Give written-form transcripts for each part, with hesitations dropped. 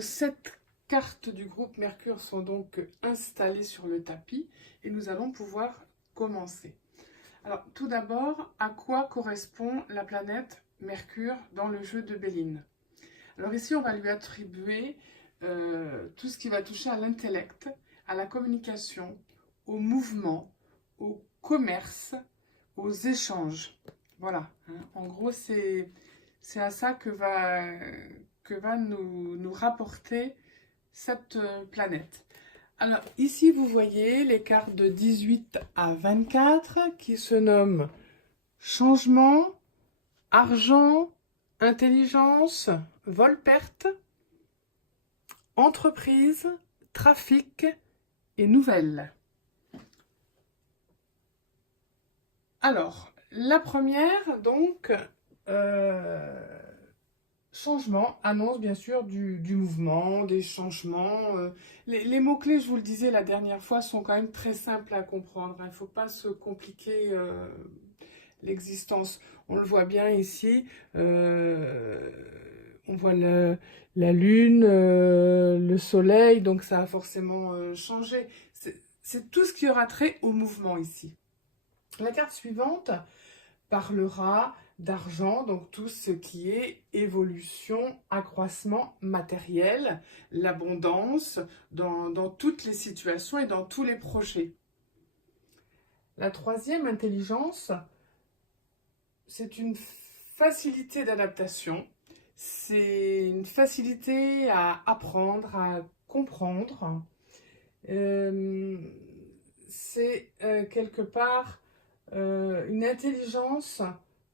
Nos 7 cartes du groupe Mercure sont donc installées sur le tapis et nous allons pouvoir commencer. Alors, tout d'abord, à quoi correspond la planète Mercure dans le jeu de Béline? Alors ici, on va lui attribuer tout ce qui va toucher à l'intellect, à la communication, au mouvement, au commerce, aux échanges. Voilà, hein. En gros, c'est à ça que va nous rapporter cette planète. Alors ici, vous voyez les cartes de 18 à 24 qui se nomment changement, argent, intelligence, vol-perte, entreprise, trafic et nouvelles. Alors, la première, donc, changement, annonce bien sûr du mouvement, des changements. Les mots-clés, je vous le disais la dernière fois, sont quand même très simples à comprendre. Il ne faut pas se compliquer l'existence. On le voit bien ici. On voit la lune, le soleil, donc ça a forcément changé. C'est tout ce qui aura trait au mouvement ici. La carte suivante parlera d'argent, donc tout ce qui est évolution, accroissement matériel, l'abondance dans toutes les situations et dans tous les projets. La troisième, intelligence, c'est une facilité d'adaptation, c'est une facilité à apprendre, à comprendre. C'est quelque part une intelligence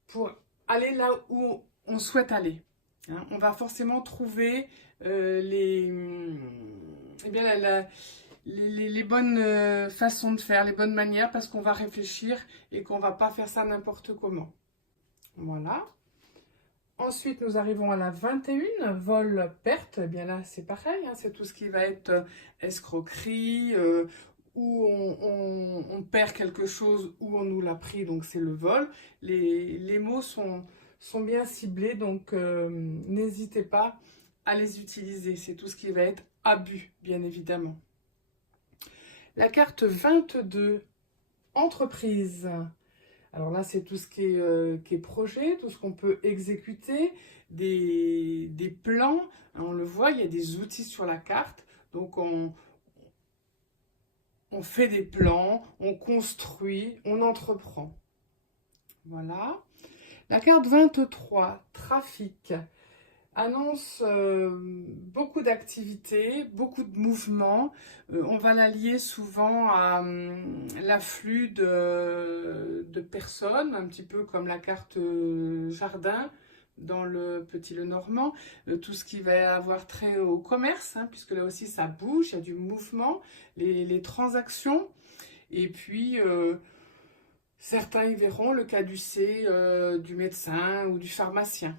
pour aller là où on souhaite aller. Hein. On va forcément trouver les bonnes façons de faire, les bonnes manières, parce qu'on va réfléchir et qu'on ne va pas faire ça n'importe comment. Voilà. Ensuite, nous arrivons à la 21, vol-perte. Eh bien là, c'est pareil, hein, c'est tout ce qui va être escroquerie, où on perd quelque chose, où on nous l'a pris, donc c'est le vol. Les mots sont bien ciblés, donc n'hésitez pas à les utiliser. C'est tout ce qui va être abus, bien évidemment. La carte 22, entreprise. Alors là, c'est tout ce qui est projet, tout ce qu'on peut exécuter, des plans. On le voit, il y a des outils sur la carte. Donc, on fait des plans, on construit, on entreprend. Voilà. La carte 23, trafic, annonce beaucoup d'activités, beaucoup de mouvements. On va la lier souvent à l'afflux de personnes, un petit peu comme la carte jardin dans le Petit Lenormand. Tout ce qui va avoir trait au commerce, hein, puisque là aussi ça bouge, il y a du mouvement, les transactions. Et puis, certains y verront le caducée du médecin ou du pharmacien.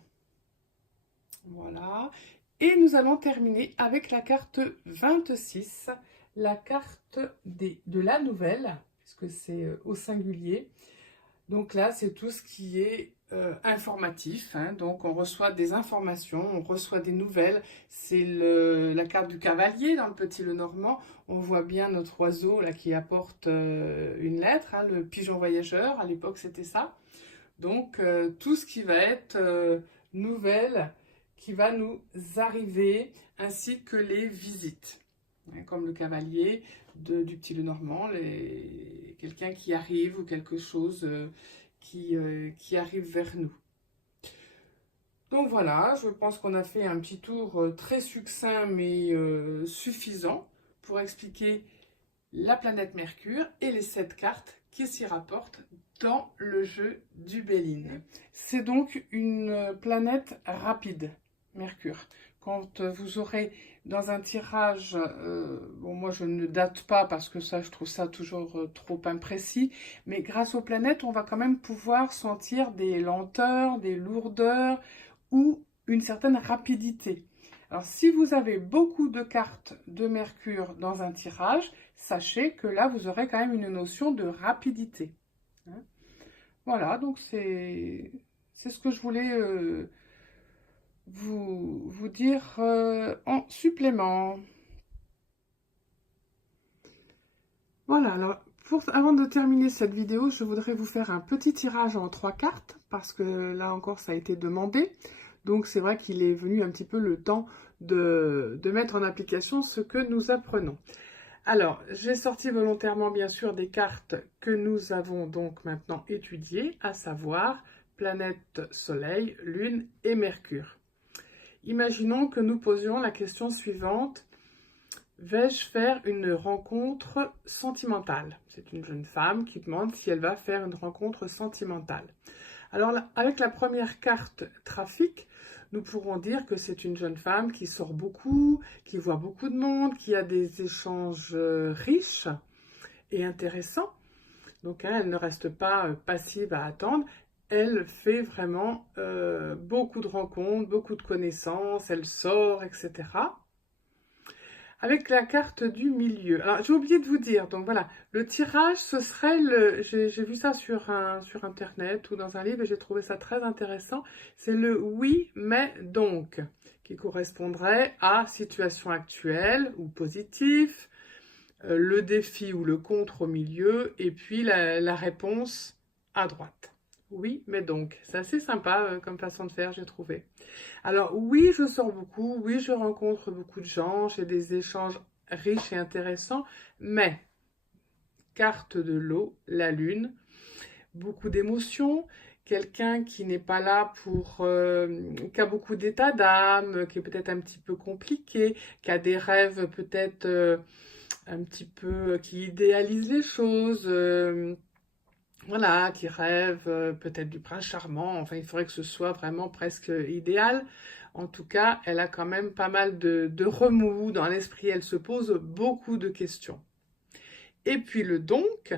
Voilà. Et nous allons terminer avec la carte 26, la carte de la nouvelle, puisque c'est au singulier. Donc là, c'est tout ce qui est informatif. Hein. Donc on reçoit des informations, on reçoit des nouvelles. C'est la carte du cavalier dans le Petit Lenormand. On voit bien notre oiseau là, qui apporte une lettre, hein, le pigeon voyageur. À l'époque, c'était ça. Donc tout ce qui va être nouvelle, qui va nous arriver, ainsi que les visites, hein, comme le cavalier du Petit Lenormand, quelqu'un qui arrive ou quelque chose qui arrive vers nous. Donc voilà, je pense qu'on a fait un petit tour très succinct mais suffisant pour expliquer la planète Mercure et les 7 cartes qui s'y rapportent dans le jeu du Béline. C'est donc une planète rapide, Mercure. Quand vous aurez dans un tirage, bon moi je ne date pas parce que ça je trouve ça toujours trop imprécis, mais grâce aux planètes on va quand même pouvoir sentir des lenteurs, des lourdeurs ou une certaine rapidité. Alors si vous avez beaucoup de cartes de Mercure dans un tirage, sachez que là vous aurez quand même une notion de rapidité. Voilà, donc c'est ce que je voulais vous dire en supplément. Voilà, alors avant de terminer cette vidéo, je voudrais vous faire un petit tirage en 3 cartes, parce que là encore ça a été demandé. Donc c'est vrai qu'il est venu un petit peu le temps de mettre en application ce que nous apprenons. Alors, j'ai sorti volontairement bien sûr des cartes que nous avons donc maintenant étudiées, à savoir planète, Soleil, Lune et Mercure. Imaginons que nous posions la question suivante. Vais-je faire une rencontre sentimentale? C'est une jeune femme qui demande si elle va faire une rencontre sentimentale. Alors, avec la première carte trafic, nous pourrons dire que c'est une jeune femme qui sort beaucoup, qui voit beaucoup de monde, qui a des échanges riches et intéressants. Donc, elle ne reste pas passive à attendre. Elle fait vraiment beaucoup de rencontres, beaucoup de connaissances, elle sort, etc. Avec la carte du milieu. Alors, j'ai oublié de vous dire, donc voilà, le tirage, ce serait le... J'ai vu ça sur Internet ou dans un livre et j'ai trouvé ça très intéressant. C'est le oui, mais donc, qui correspondrait à situation actuelle ou positif, le défi ou le contre au milieu, et puis la réponse à droite. Oui, mais donc, c'est assez sympa comme façon de faire, j'ai trouvé. Alors oui, je sors beaucoup, oui, je rencontre beaucoup de gens, j'ai des échanges riches et intéressants, mais carte de l'eau, la lune, beaucoup d'émotions, quelqu'un qui n'est pas là pour, qui a beaucoup d'états d'âme, qui est peut-être un petit peu compliqué, qui a des rêves peut-être un petit peu, qui idéalise les choses. Voilà, qui rêve peut-être du prince charmant. Enfin, il faudrait que ce soit vraiment presque idéal. En tout cas, elle a quand même pas mal de remous dans l'esprit. Elle se pose beaucoup de questions. Et puis le donc,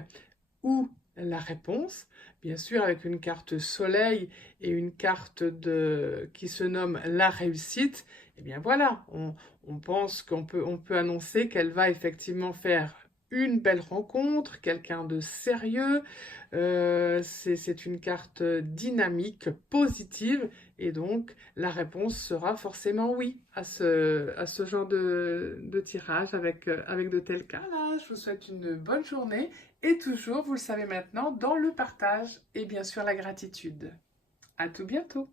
ou la réponse, bien sûr avec une carte soleil et une carte qui se nomme la réussite, et bien voilà, on pense qu'on peut annoncer qu'elle va effectivement faire une belle rencontre, quelqu'un de sérieux, c'est une carte dynamique, positive, et donc la réponse sera forcément oui à ce genre de tirage avec de tels cas. Voilà, je vous souhaite une bonne journée et toujours, vous le savez maintenant, dans le partage et bien sûr la gratitude. À tout bientôt.